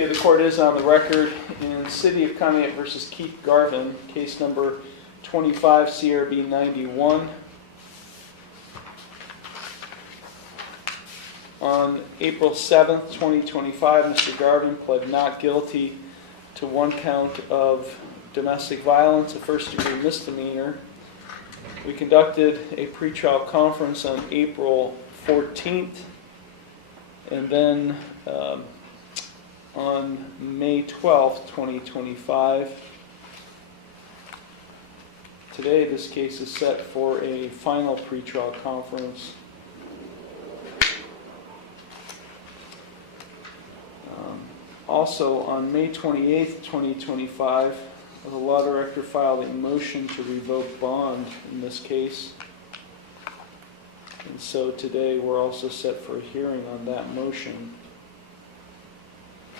Okay, the court is on the record in City of Conneaut versus Keith Garvin, case number 25 CRB 91. On April 7th, 2025, Mr. Garvin pled not guilty to one count of domestic violence, a first-degree misdemeanor. We conducted a pretrial conference on April 14th, and then on May 12th, 2025. Today, this case is set for a final pretrial conference. Also, on May 28th, 2025, the law director filed a motion to revoke bond in this case. And so today we're also set for a hearing on that motion.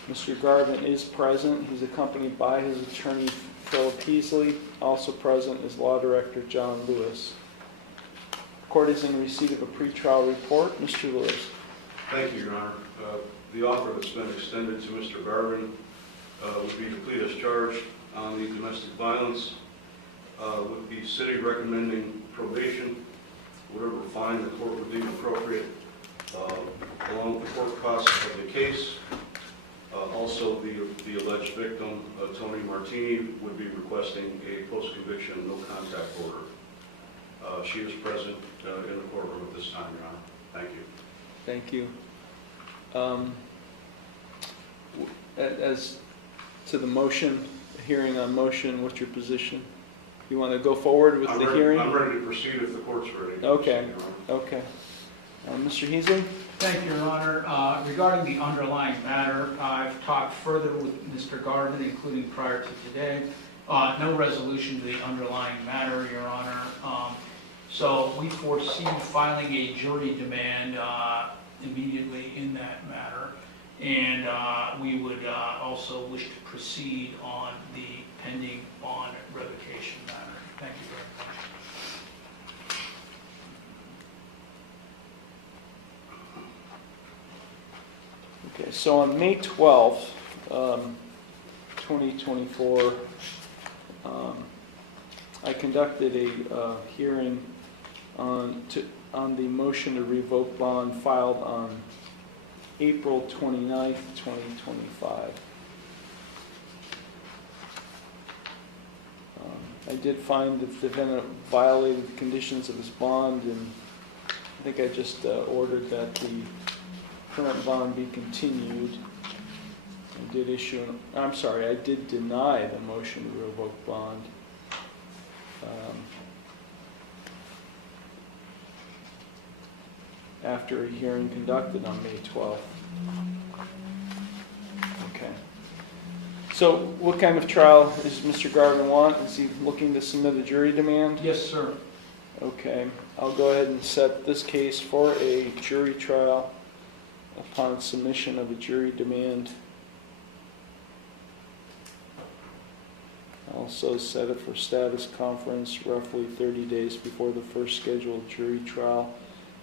Mr. Garvin is present. He's accompanied by his attorney, Philip Heasley. Also present is law director John Lewis. The court is in receipt of a pretrial report. Mr. Lewis. Thank you, Your Honor. The offer that's been extended to Mr. Garvin would be to plead as charged on the domestic violence, with the city recommending probation, whatever fine the court would deem appropriate, along with the court costs of the case. Also, the alleged victim, Tony Martini, would be requesting a post-conviction no-contact order. She is present in the courtroom at this time, Your Honor. Thank you. Thank you. As to the motion, hearing on motion, what's your position? You want to go forward with the hearing? I'm ready to proceed if the court's ready. Okay. Okay. Mr. Heasley? Thank you, Your Honor. Regarding the underlying matter, I've talked further with Mr. Garvin, including prior to today. No resolution to the underlying matter, Your Honor. So we foresee filing a jury demand immediately in that matter. And we would also wish to proceed on the pending bond revocation matter. Thank you very much. Okay, so on May 12th, 2024, I conducted a hearing on the motion to revoke bond filed on April 29th, 2025. I did find that the defendant violated the conditions of his bond, and I think I just ordered that the current bond be continued. I did deny the motion to revoke bond. After a hearing conducted on May 12th. Okay. So what kind of trial does Mr. Garvin want? Is he looking to submit a jury demand? Yes, sir. Okay. I'll go ahead and set this case for a jury trial upon submission of a jury demand. Also set it for status conference roughly 30 days before the first scheduled jury trial.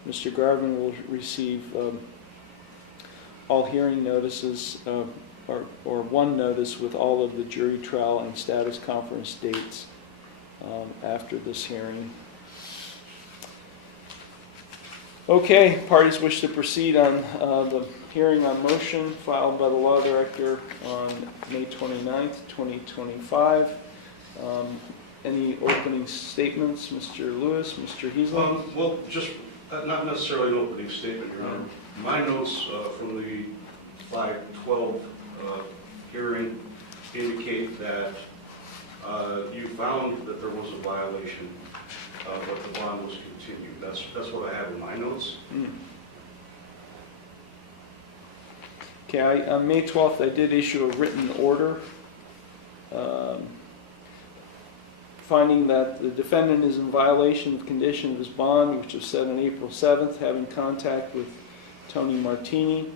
Mr. Garvin will receive all hearing notices, or one notice with all of the jury trial and status conference dates after this hearing. Okay, parties wish to proceed on the hearing on motion filed by the law director on May 29th, 2025. Any opening statements, Mr. Lewis, Mr. Heasley? Well, just not necessarily an opening statement, Your Honor. My notes from the 5/12 hearing indicate that you found that there was a violation, but the bond was continued. That's what I have in my notes. Okay, on May 12th, I did issue a written order finding that the defendant is in violation of the condition of his bond, which was set on April 7th, having contact with Tony Martini.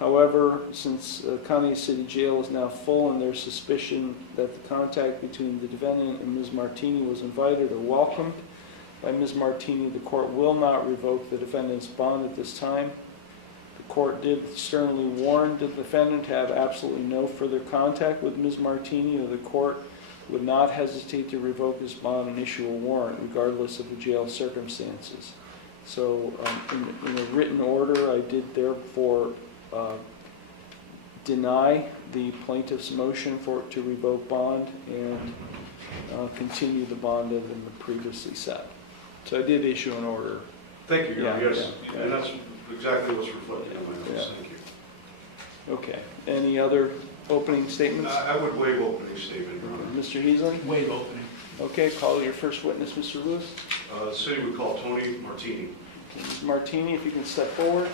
However, since Conneaut City Jail is now full and there's suspicion that the contact between the defendant and Ms. Martini was invited or welcomed by Ms. Martini, the court will not revoke the defendant's bond at this time. The court did sternly warn the defendant to have absolutely no further contact with Ms. Martini, or the court would not hesitate to revoke his bond and issue a warrant, regardless of the jail circumstances. So in a written order, I did therefore deny the plaintiff's motion to revoke bond and continue the bond as previously set. So I did issue an order. Thank you, Your Honor. Yes, Yeah. and that's exactly what's reflected in my notes. Thank you. Okay. Any other opening statements? I would waive opening statement, Your Honor. Mr. Heasley? Waive opening. Okay, call your first witness, Mr. Lewis. The city would call Tony Martini. Ms. Martini, if you can step forward.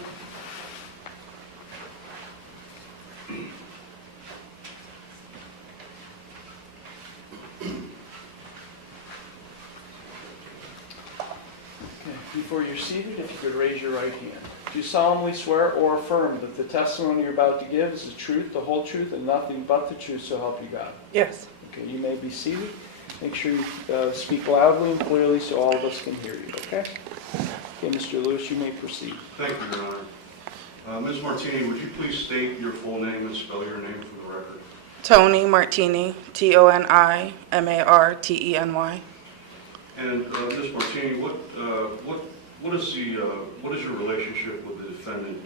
Okay, before you're seated, if you could raise your right hand. Do you solemnly swear or affirm that the testimony you're about to give is the truth, the whole truth, and nothing but the truth, so help you God? Yes. Okay, you may be seated. Make sure you speak loudly and clearly so all of us can hear you, okay? Okay, Mr. Lewis, you may proceed. Thank you, Your Honor. Ms. Martini, would you please state your full name and spell your name for the record? Tony Martini, Tonimarteny. And Ms. Martini, what is your relationship with the defendant,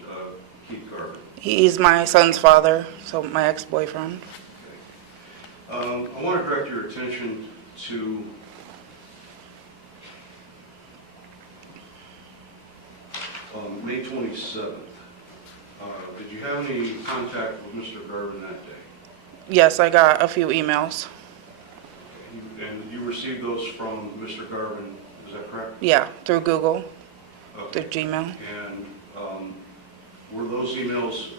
Keith Garvin? He's my son's father, so my ex-boyfriend. I want to direct your attention to May 27th. Did you have any contact with Mr. Garvin that day? Yes, I got a few emails. And you received those from Mr. Garvin, is that correct? Yeah, through Google, Okay. through Gmail. And were those emails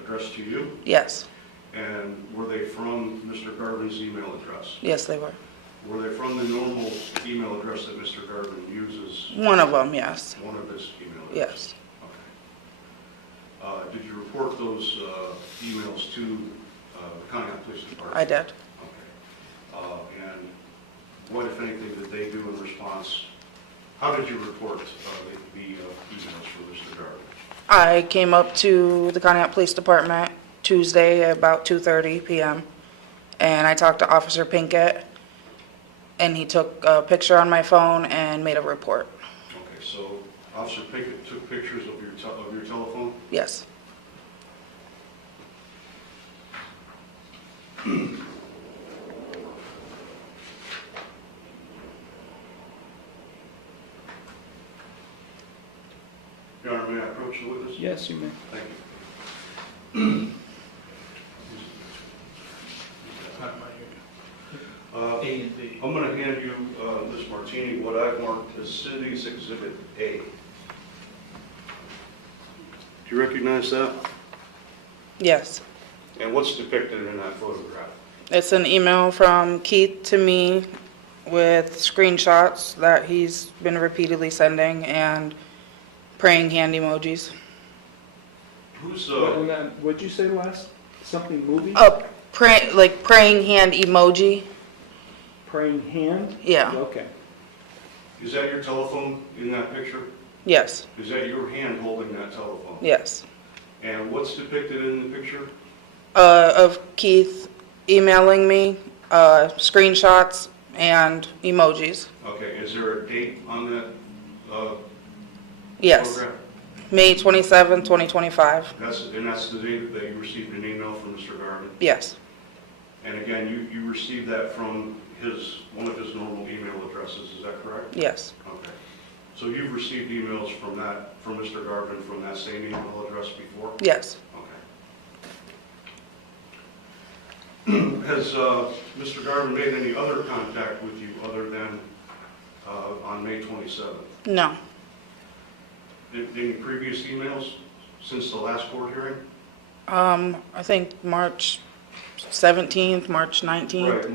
addressed to you? Yes. And were they from Mr. Garvin's email address? Yes, they were. Were they from the normal email address that Mr. Garvin uses? One of them, yes. One of his email addresses? Yes. Okay. Did you report those emails to the Conneaut Police Department? I did. Okay. And what, if anything, did they do in response? How did you report the emails for Mr. Garvin? I came up to the Conneaut Police Department Tuesday at about 2:30 p.m. and I talked to Officer Pinkett, and he took a picture on my phone and made a report. Okay, so Officer Pinkett took pictures of your telephone? Yes. Your Honor, may I approach the witness? Yes, you may. Thank you. A and B. I'm going to hand you, Ms. Martini, what I've marked as City's Exhibit A. Do you recognize that? Yes. And what's depicted in that photograph? It's an email from Keith to me with screenshots that he's been repeatedly sending and praying hand emojis. Who's, And then, what'd you say last? Something movie? Praying hand emoji. Praying hand? Yeah. Okay. is that your telephone in that picture? Yes. Is that your hand holding that telephone? Yes. And what's depicted in the picture? Of Keith emailing me screenshots and emojis. Okay, is there a date on that Yes. photograph? May 27, 2025. That's the date that you received an email from Mr. Garvin? Yes. And again, you received that from one of his normal email addresses, is that correct? Yes. Okay. So you've received emails from Mr. Garvin from that same email address before? Yes. Okay. Has Mr. Garvin made any other contact with you other than on May 27th? No. Any previous emails since the last court hearing? I think March 17th, March 19th. Right,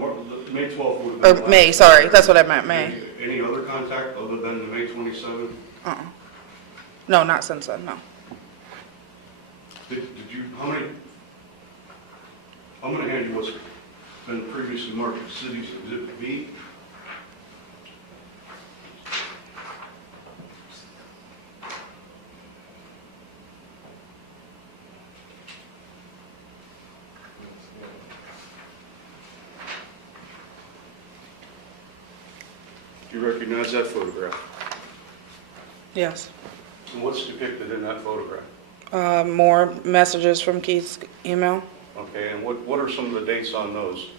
May 12th would have been... Or May, sorry, that's what I meant, May. Any other contact other than the May 27th? No, not since then, no. Did you, how many... I'm going to hand you what's been previously marked as City's Exhibit B. you recognize that photograph? Yes. And what's depicted in that photograph? More messages from Keith's email. Okay, and what are some of the dates on those?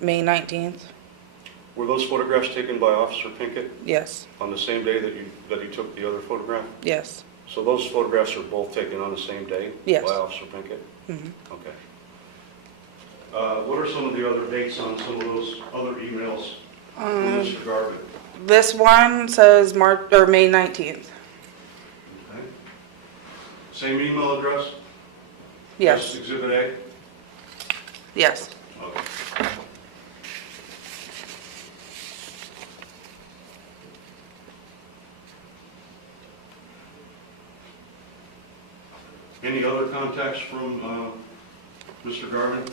May 19th. Were those photographs taken by Officer Pinkett Yes. on the same day that he took the other photograph? Yes. So those photographs are both taken on the same day? Yes. By Officer Pinkett? Hmm. Okay. What are some of the other dates on some of those other emails from Mr. Garvin? This one says May 19th. Okay. Same email address? Yes. Just Exhibit A? Yes. Okay. Any other contacts from Mr. Garvin?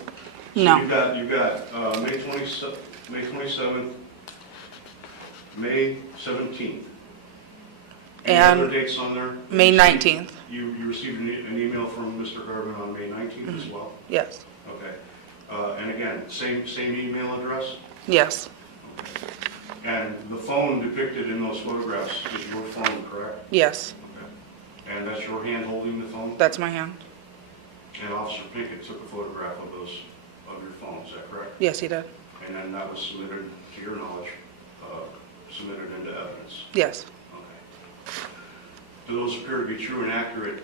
No. So you've got May 27th, May 17th. Any And other dates on there? May 19th. You received an email from Mr. Garvin on May 19th as well? Yes. Okay. And again, same email address? Yes. Okay. And the phone depicted in those photographs is your phone, correct? Yes. Okay. And that's your hand holding the phone? That's my hand. And Officer Pinkett took a photograph of your phone, is that correct? Yes, he did. And then that was submitted, to your knowledge, submitted into evidence? Yes. Okay. Do those appear to be true and accurate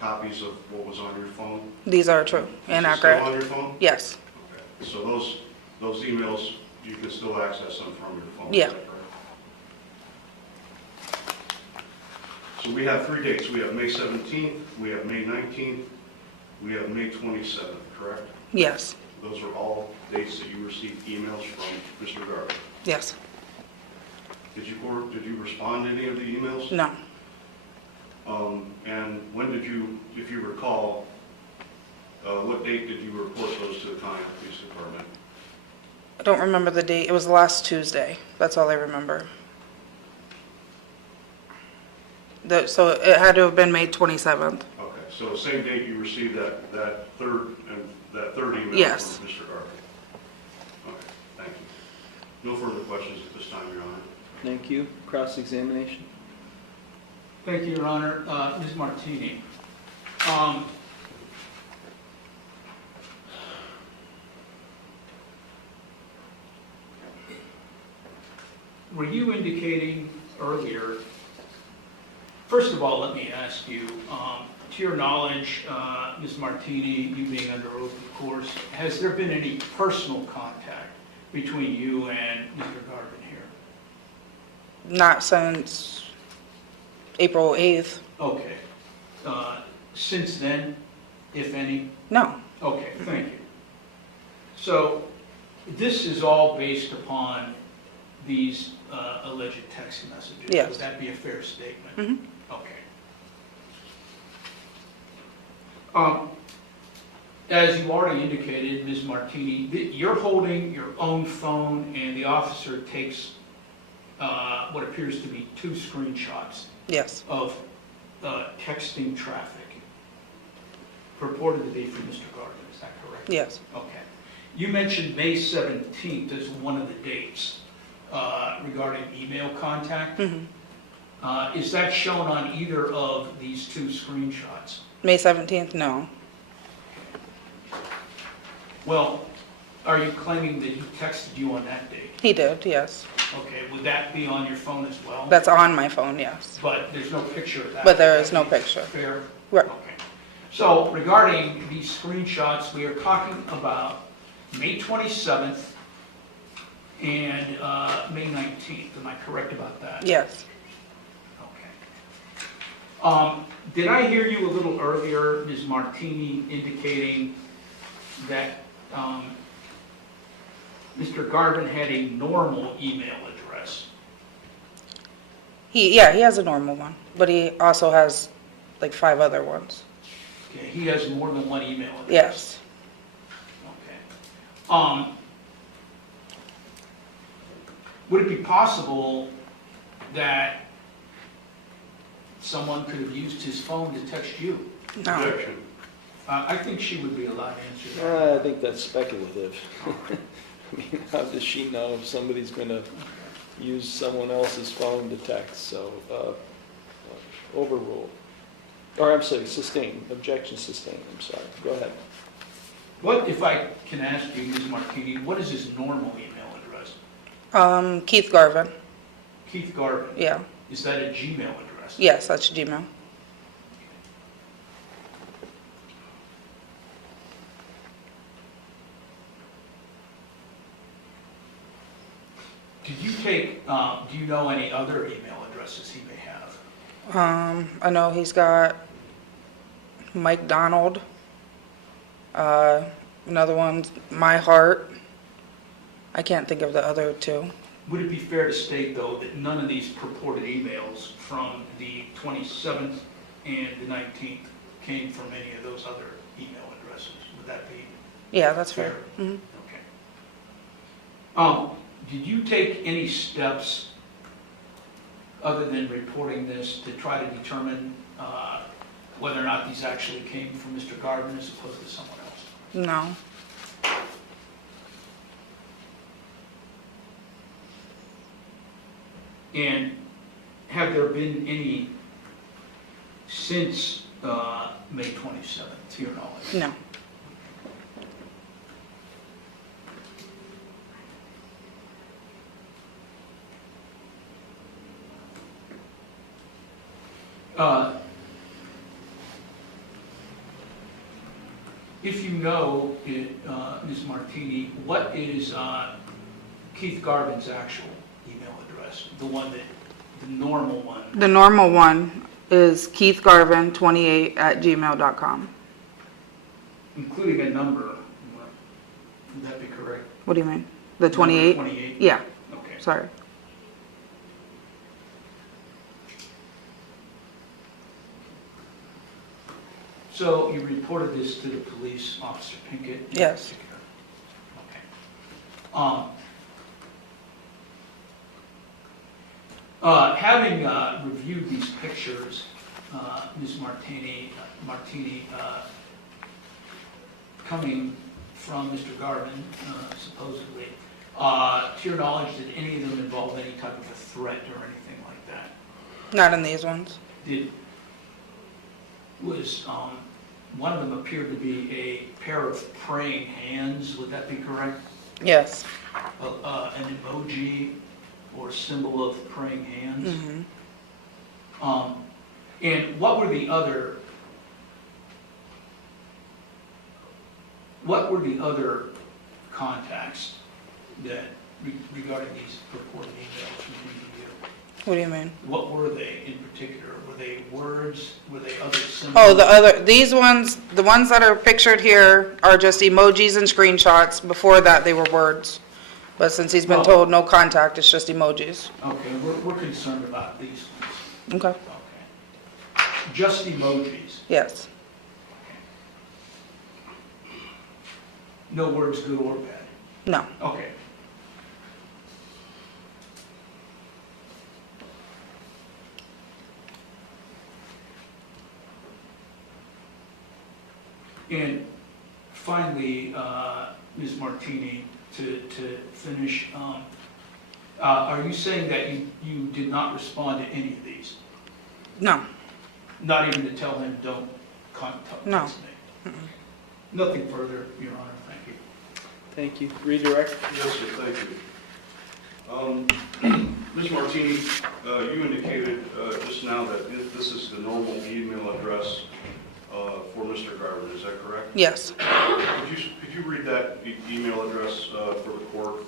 copies of what was on your phone? These are true and Is it still accurate. on your phone? Yes. Okay. So those emails, you can still access them from your phone? Yeah. Is that correct? So we have 3 dates. We have May 17th, we have May 19th, we have May 27th, correct? Yes. Those are all dates that you received emails from Mr. Garvin. Yes. Did you respond to any of the emails? No. And when did you, if you recall, what date did you report those to the Conneaut Police Department? I don't remember the date. It was last Tuesday. That's all I remember. So it had to have been May 27th. Okay, so the same date you received that third email Yes. from Mr. Garvin. Okay, thank you. No further questions at this time, Your Honor. Thank you. Cross-examination. Thank you, Your Honor. Ms. Martini, were you indicating earlier, first of all, let me ask you, to your knowledge, Ms. Martini, you being under oath, of course, has there been any personal contact between you and Mr. Garvin here? Not since April 8th. Okay. Since then, if any? No. Okay, thank you. So this is all based upon these alleged text messages? Yes. Would that be a fair statement? Mhm. Okay. As you already indicated, Ms. Martini, you're holding your own phone and the officer takes what appears to be 2 screenshots Yes. of texting traffic purported to be from Mr. Gardner, is that correct? Yes. Okay. You mentioned May 17th as one of the dates regarding email contact. Mhm. Is that shown on either of these 2 screenshots? May 17th, no. Well, are you claiming that he texted you on that date? He did, yes. Okay, would that be on your phone as well? That's on my phone, yes. But there's no picture of that? But there is no picture. Fair? Right. Okay. So regarding these screenshots, we are talking about May 27th and May 19th. Am I correct about that? Yes. Okay. Did I hear you a little earlier, Ms. Martini, indicating that Mr. Garvin had a normal email address? He has a normal one, but he also has like 5 other ones. Okay, he has more than one email address? Yes. Okay. Would it be possible that someone could have used his phone to text you? No. Objection. I think she would be allowed to answer that. I think that's speculative. I mean, how does she know if somebody's going to used someone else's phone to text, so overruled. Or I'm sorry, sustained, objection sustained, I'm sorry. Go ahead. What, if I can ask you, Ms. Martini, what is his normal email address? Keith Garvin. Keith Garvin? Yeah. Is that a Gmail address? Yes, that's Gmail. Did you take, do you know any other email addresses he may have? I know he's got Mike Donald. Another one's My Heart. I can't think of the other two. Would it be fair to state, though, that none of these purported emails from the 27th and the 19th came from any of those other email addresses? Would that be Yeah, that's fair. Mhm. okay? Did you take any steps other than reporting this to try to determine whether or not these actually came from Mr. Garvin as opposed to someone else? No. And have there been any since May 27th, to your knowledge? No. If you know, Ms. Martini, what is Keith Garvin's actual email address? The one that, the normal one? The normal one is keithgarvin28@gmail.com. Including a number, would that be correct? What do you mean? The 28? 28? Yeah, Okay. sorry. So you reported this to the police, Officer Pinkett? in Yes. particular? Okay. Having reviewed these pictures, Ms. Martini, coming from Mr. Garvin, supposedly, to your knowledge, did any of them involve any type of a threat or anything like that? Not in these ones. One of them appeared to be a pair of praying hands, would that be correct? Yes. An emoji or symbol of praying hands? Mm-hmm. And what were the contacts that regarding these purported emails between you? What do you mean? What were they in particular? Were they words? Were they other symbols? Oh, these ones, the ones that are pictured here are just emojis and screenshots. Before that, they were words. But since he's been told no contact, it's just emojis. Okay, we're concerned about these ones. Okay. Okay. Just emojis? Yes. No words, good or bad? No. Okay. And finally, Ms. Martini, to finish, are you saying that you did not respond to any of these? No. Not even to tell him, don't contact No. me? Nothing further, Your Honor, thank you. Thank you. Redirect. Yes, sir, thank you. Ms. Martini, you indicated just now that this is the normal email address for Mr. Garvin, is that correct? Yes. Could you read that email address for the court?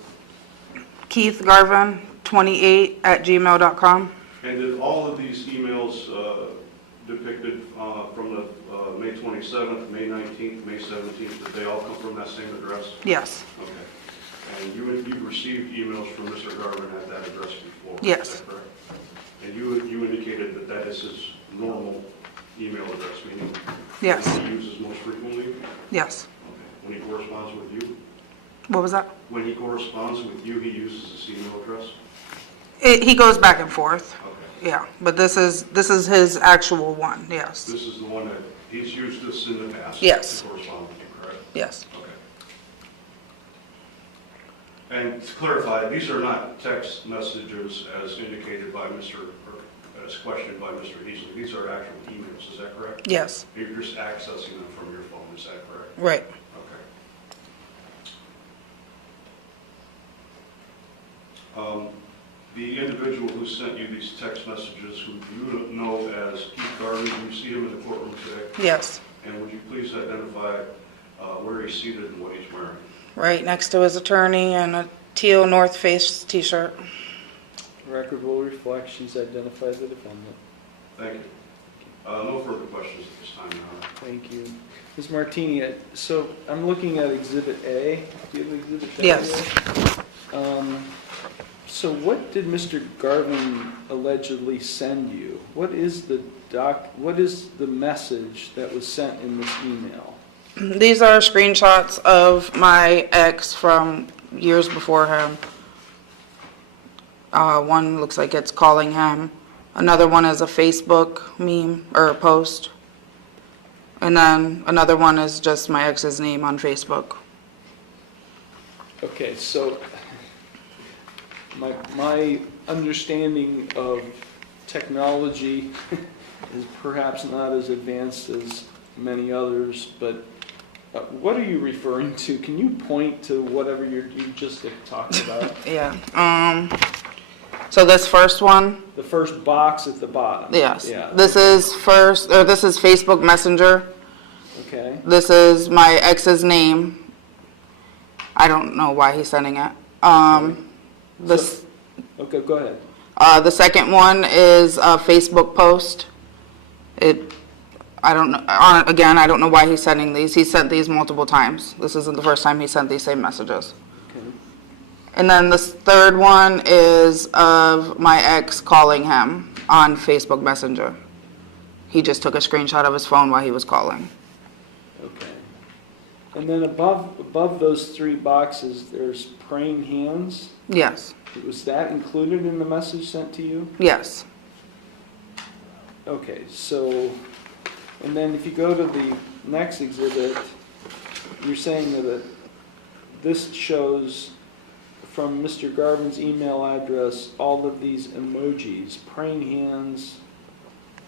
KeithGarvin28@gmail.com. And did all of these emails depicted from the May 27th, May 19th, May 17th, did they all come from that same address? Yes. Okay. And you received emails from Mr. Garvin at that address before? Yes. Is that correct? And you indicated that that is his normal email address, meaning Yes. that he uses most frequently? Yes. Okay. When he corresponds with you? What was that? When he corresponds with you, he uses this email address? He goes back and forth. Okay. Yeah, but this is his actual one. Yes. This is the one that he's used this in the past? Yes. To correspond with you, correct? Yes. Okay. And to clarify, these are not text messages as indicated by as questioned by Mr. Heasley. These are actual emails, is that correct? Yes, You're just accessing them from your phone, is that correct? right. Okay. The individual who sent you these text messages, who you know as Keith Garvin, you see him in the courtroom today? Yes, And would you please identify where he's seated and what he's wearing? right next to his attorney and a teal North Face t-shirt. Record will reflect she's identified the defendant. Thank you. No further questions at this time, Your Honor. Thank you. Ms. Martini, so I'm looking at Exhibit A. Do you have Exhibit A? Yes. So what did Mr. Garvin allegedly send you? What is the message that was sent in this email? These are screenshots of my ex from years before him. One looks like it's calling him. Another one is a Facebook meme or a post. And then another one is just my ex's name on Facebook. Okay, so my understanding of technology is perhaps not as advanced as many others, but what are you referring to? Can you point to whatever you just talked about? Yeah. So this first one, The first box at the bottom? yes. Yeah. This is Facebook Messenger. Okay. This is my ex's name. I don't know why he's sending it. This, Okay, go ahead. the second one is a Facebook post. I don't know, again, I don't know why he's sending these. He sent these multiple times. This isn't the first time he sent these same messages. Okay. And then this third one is of my ex calling him on Facebook Messenger. He just took a screenshot of his phone while he was calling. Okay. And then above those three boxes, there's praying hands. Yes, Was that included in the message sent to you? yes, Okay, so, and then if you go to the next exhibit, you're saying that this shows from Mr. Garvin's email address all of these emojis, praying hands,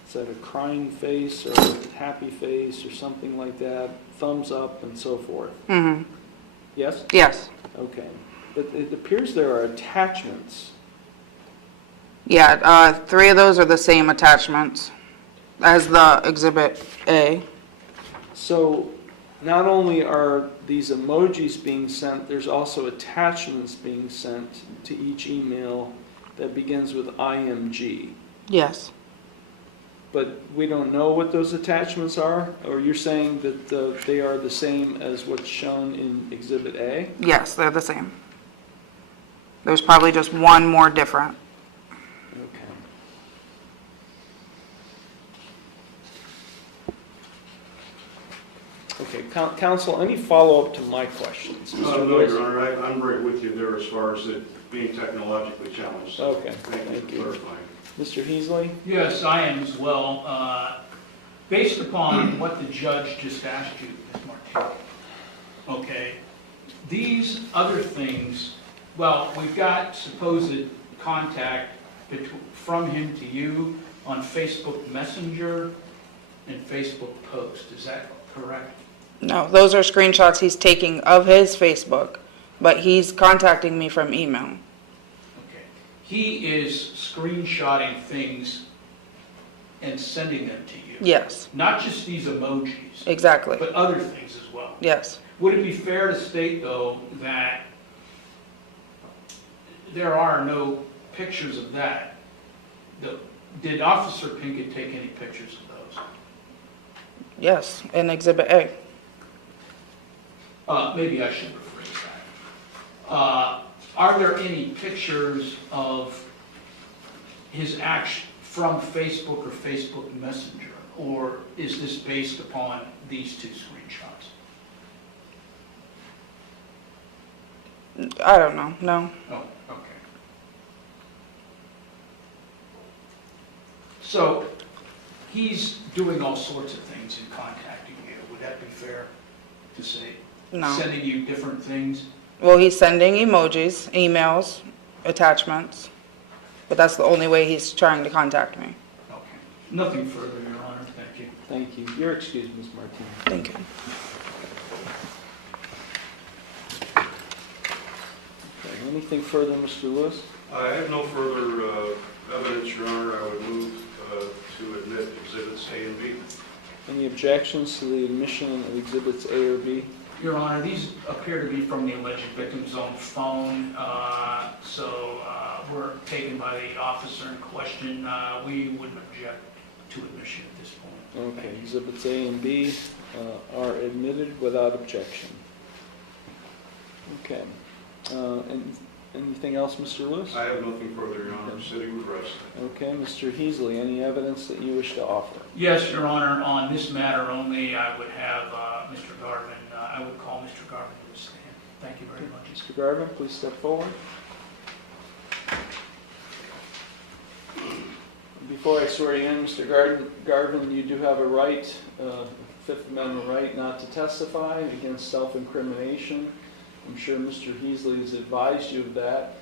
is that a crying face or a happy face or something like that, thumbs up and so forth? mm-hmm, Yes? yes. Okay. But it appears there are attachments. Yeah, three of those are the same attachments as the Exhibit A. So not only are these emojis being sent, there's also attachments being sent to each email that begins with IMG. Yes, But we don't know what those attachments are? Or you're saying that they are the same as what's shown in Exhibit A? yes, they're the same. There's probably just one more different. Okay, counsel, any follow-up to my questions? No, Your Honor, I'm right with you there as far as it being technologically challenged. Okay, Thank you for thank you. clarifying. Mr. Heasley? Yes, I am as well. Based upon what the judge just asked you, Ms. Martinez, okay, these other things, well, we've got supposed contact from him to you on Facebook Messenger and Facebook Post. Is that correct? No, those are screenshots he's taking of his Facebook, but he's contacting me from email. Okay. He is screenshotting things and sending them to you. Yes, Not just these emojis, exactly. but other things as well. Yes, Would it be fair to state, though, that there are no pictures of that? Did Officer Pinkett take any pictures of those? yes, in Exhibit A. Maybe I should rephrase that. Are there any pictures of his action from Facebook or Facebook Messenger? Or is this based upon these two screenshots? I don't know, no. Oh, okay. So, he's doing all sorts of things in contacting you. Would that be fair to say? No, Sending you different things? Well, he's sending emojis, emails, attachments, but that's the only way he's trying to contact me. Okay. Nothing further, Your Honor. Thank you. Thank you. You're excused, Ms. Martinez. Thank you. Okay, anything further, Mr. Lewis? I have no further evidence, Your Honor. I would move to admit Exhibits A and B. Any objections to the admission of Exhibits A or B? Your Honor, these appear to be from the alleged victim's own phone, so were taken by the officer in question. We wouldn't object to admission at this point. Okay, Exhibits A and B are admitted without objection. Okay. And anything else, Mr. Lewis? I have nothing further, Your Honor. City would rest. Okay, Mr. Heasley, any evidence that you wish to offer? Yes, Your Honor, on this matter only, I would have Mr. Garvin, I would call Mr. Garvin to the stand. Thank you very much. Mr. Garvin, please step forward. Before I swear you in, Mr. Garvin, you do have a right, Fifth Amendment right, not to testify against self-incrimination. I'm sure Mr. Heasley has advised you of that.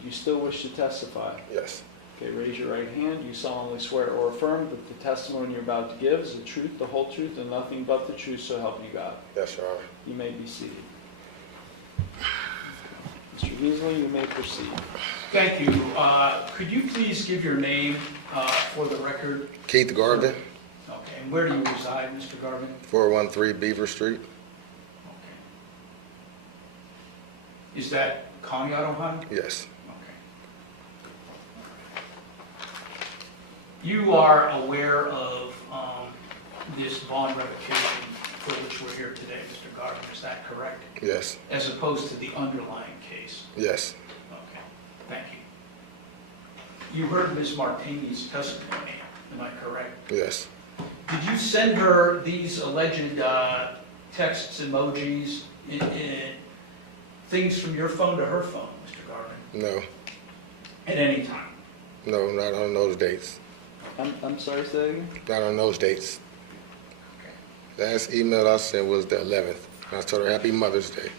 Do you still wish to testify? Yes. Okay, raise your right hand. Do you solemnly swear or affirm that the testimony you're about to give is the truth, the whole truth, and nothing but the truth, so help you God? Yes, Your Honor. You may be seated. Mr. Heasley, you may proceed. Thank you. Could you please give your name for the record? Keith Garvin, Okay, and where do you reside, Mr. Garvin? 413 Beaver Street. Okay. Is that Conneaut, Ohio? Yes. Okay. You are aware of this bond revocation for which we're here today, Mr. Garvin, is that correct? Yes. As opposed to the underlying case? Yes. Okay, thank you. You heard Ms. Martini's testimony, am I correct? Yes. Did you send her these alleged texts, emojis, things from your phone to her phone, Mr. Garvin, No. at any time? No, not on those dates. I'm sorry, say that again? Not on those dates. Okay. Last email I sent was the 11th. I told her Happy Mother's Day. Okay.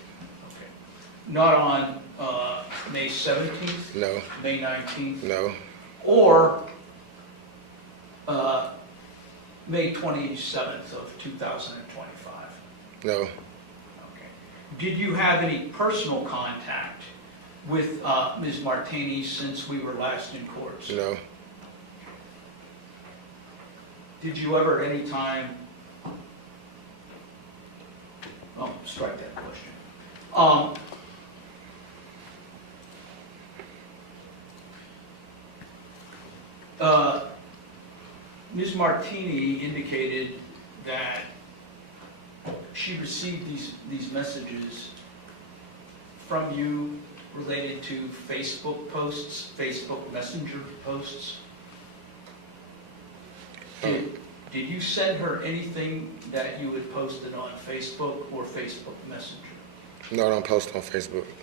Not on May 17th, No. May 19th, No. or May 27th of 2025? No. Okay. Did you have any personal contact with Ms. Martini since we were last in court? No. Did you ever at any time, oh, strike that question. Ms. Martini indicated that she received these messages from you related to Facebook posts, Facebook Messenger posts. Did you send her anything that you had posted on Facebook or Facebook Messenger? No, I don't post on Facebook. Okay.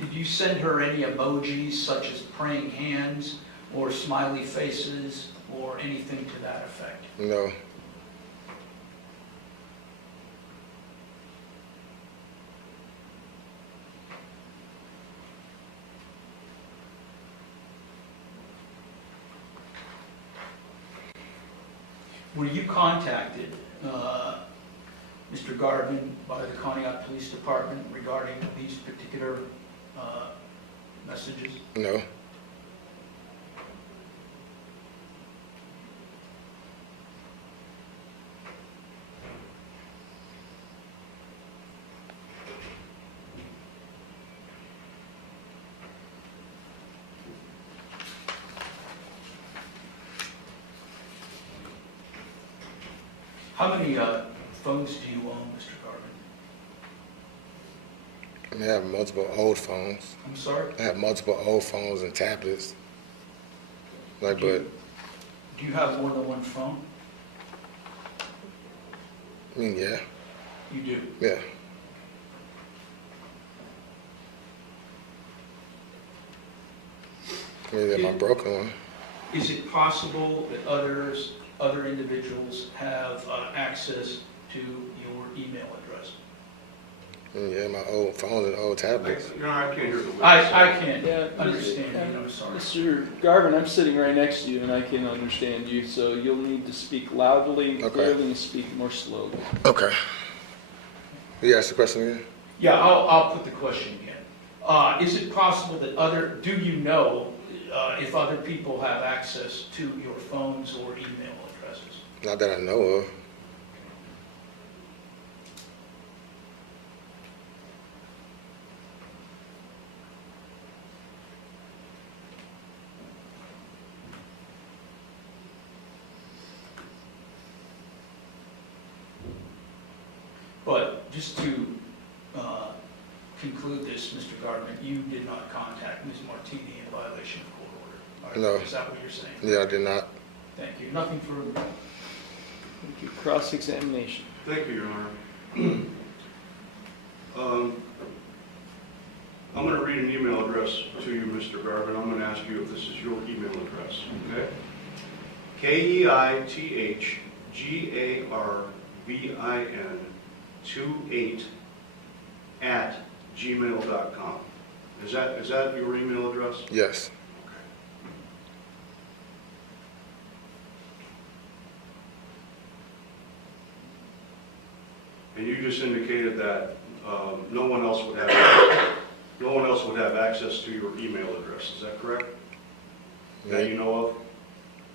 Did you send her any emojis such as praying hands or smiley faces or anything to that effect? No. Were you contacted, Mr. Garvin, by the Conneaut Police Department regarding these particular messages? No. How many phones do you own, Mr. Garvin? I have multiple old phones. I'm sorry? I have multiple old phones and tablets. Like, but, Do you have more than one phone? I mean, yeah. You do. Yeah. I mean, my broken one. Is it possible that other individuals have access to your email address? Yeah, my old phones and old tablets. Your Honor, I can't hear the witness. I can't Yeah, understand you, I'm sorry. Mr. Garvin, I'm sitting right next to you and I can understand you, so you'll need to speak loudly and Okay. clearly and speak more slowly. Okay. You ask the question again? Yeah, I'll put the question again. Is it possible that do you know if other people have access to your phones or email addresses? Not that I know of. But just to conclude this, Mr. Garvin, you did not contact Ms. Martini in violation of court order. No. Is that what you're saying? Yeah, I did not. Thank you. Nothing further. Thank you. Cross-examination. Thank you, Your Honor. I'm going to read an email address to you, Mr. Garvin. I'm going to ask you if this is your email address, okay? KEITHGARVIN28@gmail.com. Is that your email address? Yes. And you just indicated that no one else would have access to your email address. Is that correct? That you know of?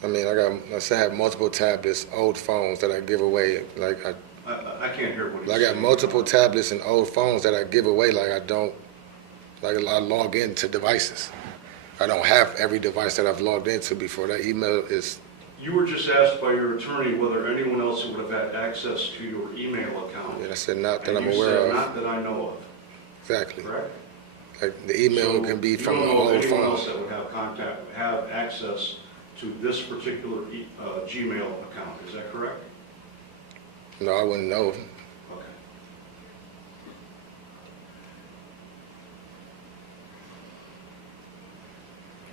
I mean, I say I have multiple tablets, old phones that I give away. Like I can't hear what he's I saying. got multiple tablets and old phones that I give away. Like I log into devices. I don't have every device that I've logged into before. That email is. You were just asked by your attorney whether anyone else would have had access to your email account. And I said not that And I'm you aware said of. not that I know of, Exactly. correct? Like the email So can be you from don't an know of old anyone phone. else that would have access to this particular Gmail account. Is that correct? No, I wouldn't know. Okay.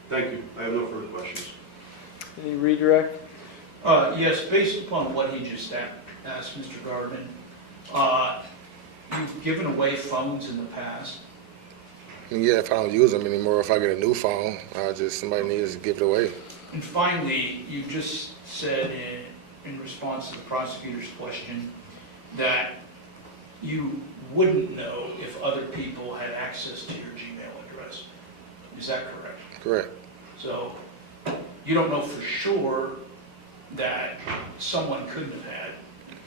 Thank you. I have no further questions. Any redirect? Yes, based upon what he just asked, Mr. Garvin, you've given away phones in the past. And yeah, if I don't use them anymore, if I get a new phone, somebody needs to give it away. And finally, you just said in response to the prosecutor's question that you wouldn't know if other people had access to your Gmail address. Is that correct? Correct. So you don't know for sure that someone couldn't have had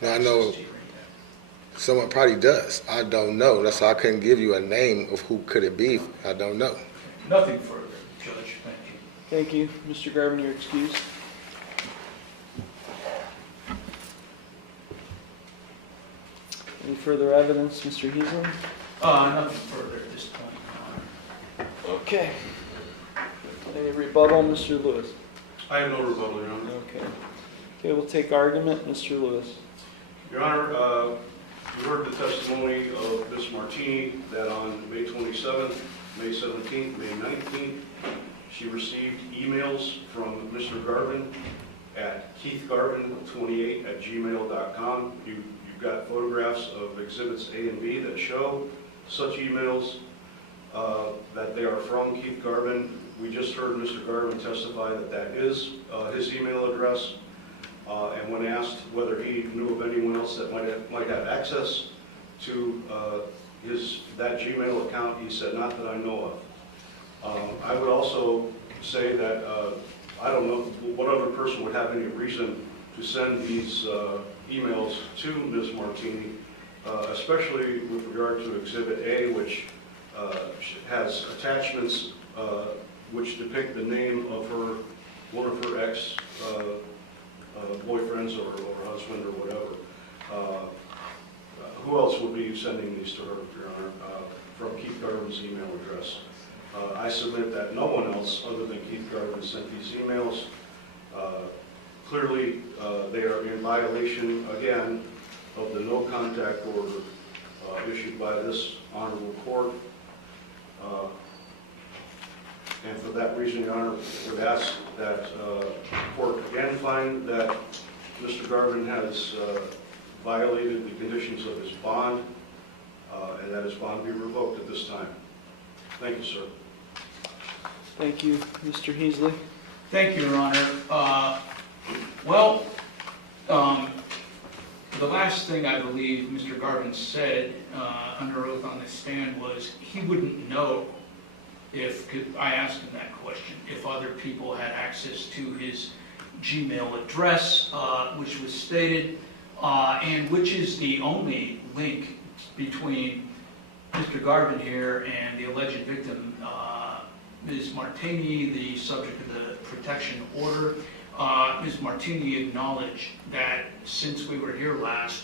Now, I access know to your email. someone probably does. I don't know. That's why I couldn't give you a name of who could it be. I don't know. Nothing further, Judge. Thank you. Thank you. Mr. Garvin, you're excused. Any further evidence, Mr. Heasland? Nothing further at this point, Your Honor. Okay. Any rebuttal, Mr. Lewis? I have no rebuttal, Your Honor. Okay. Okay, we'll take argument, Mr. Lewis. Your Honor, you heard the testimony of Ms. Martini that on May 27th, May 17th, May 19th, she received emails from Mr. Garvin at keithgarvin28@gmail.com. You've got photographs of exhibits A and B that show such emails, that they are from Keith Garvin. We just heard Mr. Garvin testify that that is his email address. And when asked whether he knew of anyone else that might have access to that Gmail account, he said, not that I know of. I would also say that I don't know what other person would have any reason to send these emails to Ms. Martini, especially with regard to Exhibit A, which has attachments which depict the name of one of her ex boyfriends or husband or whatever. Who else would be sending these to her, Your Honor, from Keith Garvin's email address? I submit that no one else other than Keith Garvin sent these emails. Clearly, they are in violation, again, of the no contact order issued by this honorable court. And for that reason, Your Honor, I would ask that the court again find that Mr. Garvin has violated the conditions of his bond and that his bond be revoked at this time. Thank you, sir. Thank you, Mr. Heasley. Thank you, Your Honor. The last thing I believe Mr. Garvin said under oath on the stand was he wouldn't know if, 'cause I asked him that question, if other people had access to his Gmail address, which was stated, and which is the only link between Mr. Garvin here and the alleged victim, Ms. Martini, the subject of the protection order. Ms. Martini acknowledged that since we were here last,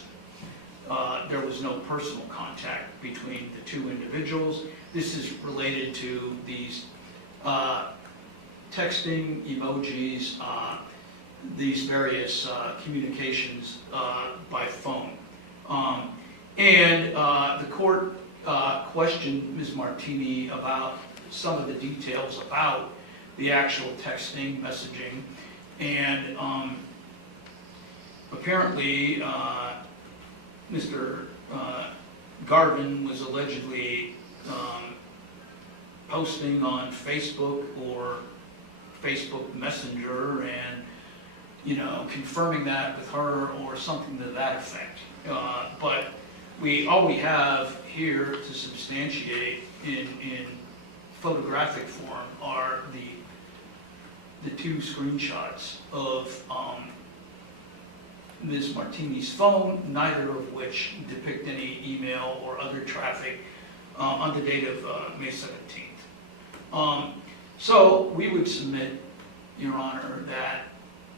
there was no personal contact between the two individuals. This is related to these texting, emojis, these various communications by phone. The court questioned Ms. Martini about some of the details about the actual texting, messaging, and apparently Mr. Garvin was allegedly posting on Facebook or Facebook Messenger and, confirming that with her or something to that effect. But all we have here to substantiate in photographic form are the two screenshots of Ms. Martini's phone, neither of which depict any email or other traffic on the date of May 17th. So we would submit, Your Honor, that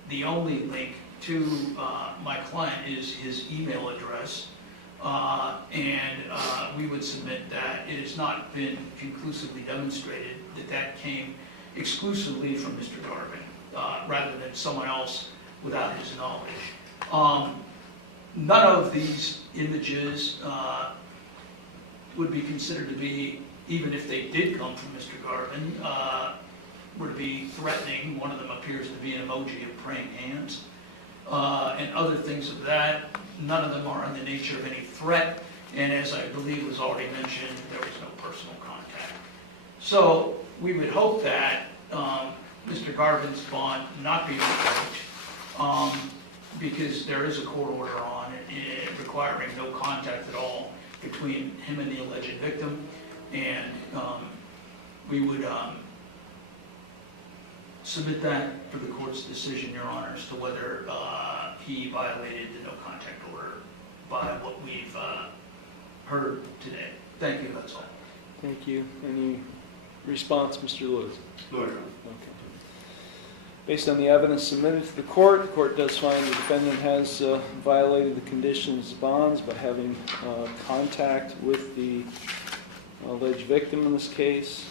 the only link to my client is his email address, and we would submit that it has not been conclusively demonstrated that that came exclusively from Mr. Garvin, rather than someone else without his knowledge. None of these images would be considered to be, even if they did come from Mr. Garvin, were to be threatening. One of them appears to be an emoji of praying hands, and other things of that. None of them are in the nature of any threat, and as I believe was already mentioned, there was no personal contact. So we would hope that Mr. Garvin's bond not be revoked, because there is a court order on it requiring no contact at all between him and the alleged victim, and we would submit that for the court's decision, Your Honor, as to whether he violated the no contact order by what we've heard today. Thank you, that's all. Thank you. Any response, Mr. Lewis? No, Your Honor. Okay. Based on the evidence submitted to the court does find the defendant has violated the conditions of bonds by having contact with the alleged victim in this case.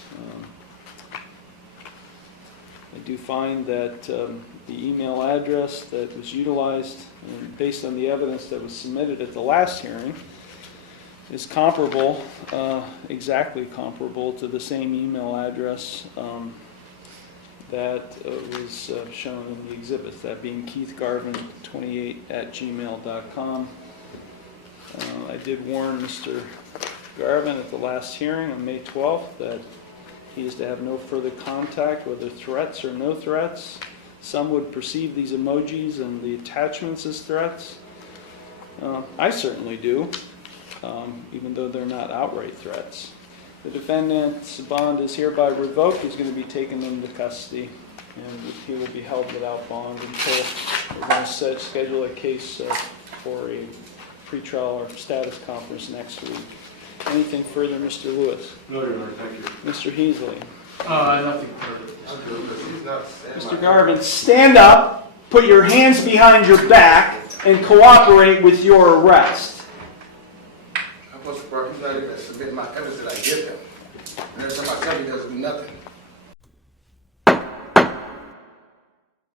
I do find that the email address that was utilized, and based on the evidence that was submitted at the last hearing, is comparable, exactly comparable to the same email address that was shown in the exhibits, that being keithgarvin28@gmail.com. I did warn Mr. Garvin at the last hearing on May 12th that he is to have no further contact, whether threats or no threats. Some would perceive these emojis and the attachments as threats. I certainly do, even though they're not outright threats. The defendant's bond is hereby revoked. He's going to be taken into custody, and he will be held without bond until we're going to schedule a case for a pretrial or status conference next week. Anything further, Mr. Lewis? No, Your Honor, thank you. Mr. Heasley? Nothing further. Mr. Garvin, stand up, put your hands behind your back, and cooperate with your arrest. I'm supposed to he's not even submitting my evidence that I give him. And every time I tell you, he doesn't do nothing.